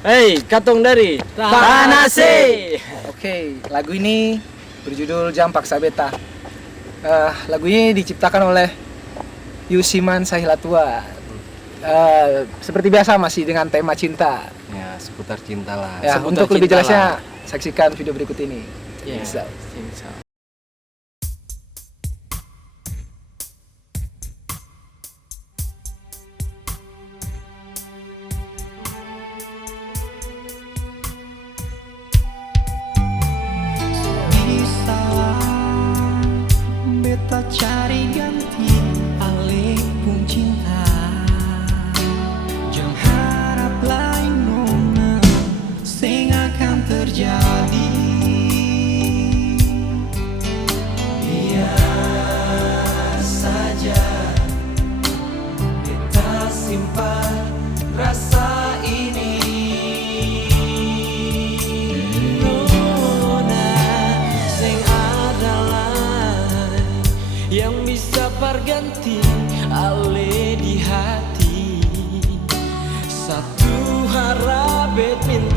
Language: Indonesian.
Hei, katong dari Tanase. Oke, lagu ini berjudul Jam Paksa Beta. Lagu ini diciptakan oleh Yusiman Sahilatua. Seperti biasa masih dengan tema cinta. Ya, seputar cinta lah. Ya, Seputar untuk lebih cinta jelasnya lah. saksikan video berikut ini. Ya, Bisa. Beta cari ganti alih pun cinta. Jangan harap lain nona sing akan terjadi. Biar saja beta simpan rasa ini. Nona sing adalah yang bisa berganti ale di hati. Satu harap minta